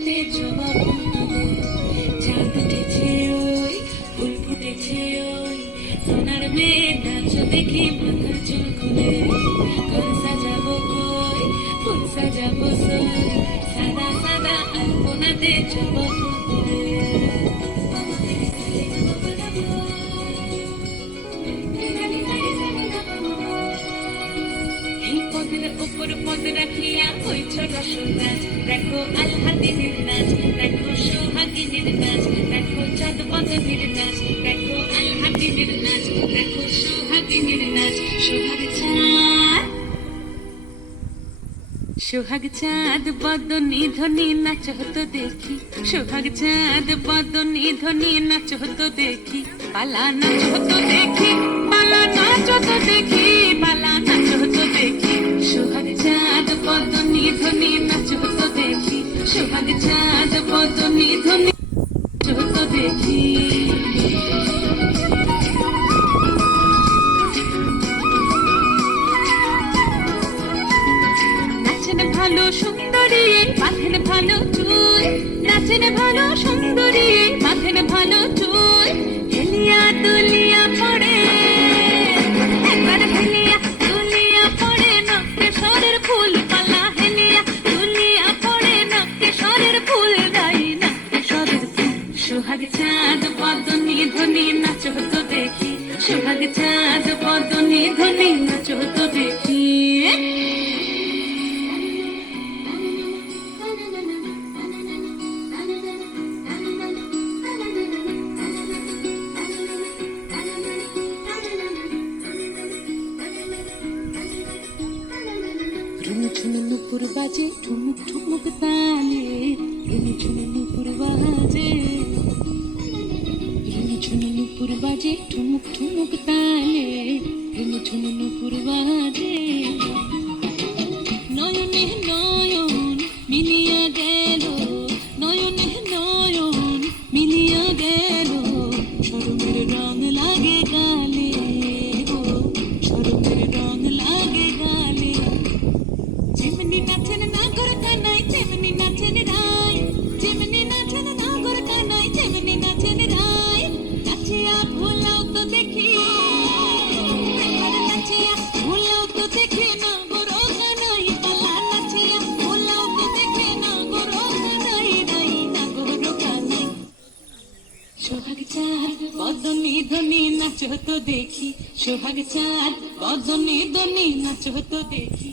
কোনাতে জবা ফুল চাঁদ উঠেছে ওই ফুল ফুটেছে ওই সোনার মেয়ে নাচ দেখি মাথার চুল খুলে ঘর সাজাবো কই ফুল সাজাবো সই সাদা সাদা আলপনাতে জবা ফুল উপর পদ রাখিয়া হইছ রসনাচ দেখো আলহাদিনের নাচ দেখো সোহাগিনীর নাচ দেখো চাঁদ পদনীর নাচ দেখো আলহাদিনের নাচ দেখো সোহাগিনীর নাচ সোহাগ চাঁদ বদনী ধ্বনি নাচ হতো দেখি সোহাগ চাঁদ বদনী ধ্বনি নাচ হতো দেখি পালা নাচ হতো দেখি পালা নাচ হতো দেখি পালা নাচ হতো দেখি সোহাগ চাঁদ বদনী ধ্বনি নাচ হতো দেখি সোহাগ চাঁদ বদনী ধ্বনি নাচ হতো দেখি ভালো সুন্দরী মাথের ভালো চুল নাচেন ভালো সুন্দরী মাথের ভালো চুল হেলিয়া দুলিয়া পড়ে একবার হেলিয়া দুলিয়া পড়ে নক্কেশ্বরের ফুল পালা হেলিয়া দুলিয়া পড়ে নক্কেশ্বরের ফুল দাই নক্কেশ্বরের ফুল সোহাগ চাঁদ বদনী ধ্বনি নাচ হতো দেখি সোহাগ চাঁদ বদনী ধ্বনি নাচ হতো দেখি ঝুনঝুন নুপুর বাজে ঠুমুক ঠুমুক তালে ঝুনঝুন নুপুর বাজে ঝুনঝুন নুপুর বাজে ঠুমুক ঠুমুক তালে ঝুনঝুন নুপুর বাজে নয়নে নয়ন মিলিয়া গেল নয়নে নয়ন মিলিয়া গেল শরমের রং লাগে গালে গো শরমের রং লাগে গালে যেমনি নাচেন নাগর কানাই তেমনি নাচেন রায় যেমনি নাচেন নাগর কানাই তেমনি নাচেন রায় নাচিয়া ভোলাও তো দেখি একবার নাচিয়া ভোলাও তো দেখি নাগর কানাই পালা নাচিয়া ভোলাও তো দেখি নাগর কানাই নাই নাগর কানাই সোহাগ চাঁদ বদনী ধ্বনি নাচ হতো দেখি সোহাগ চাঁদ বদনী ধ্বনি নাচ হতো দেখি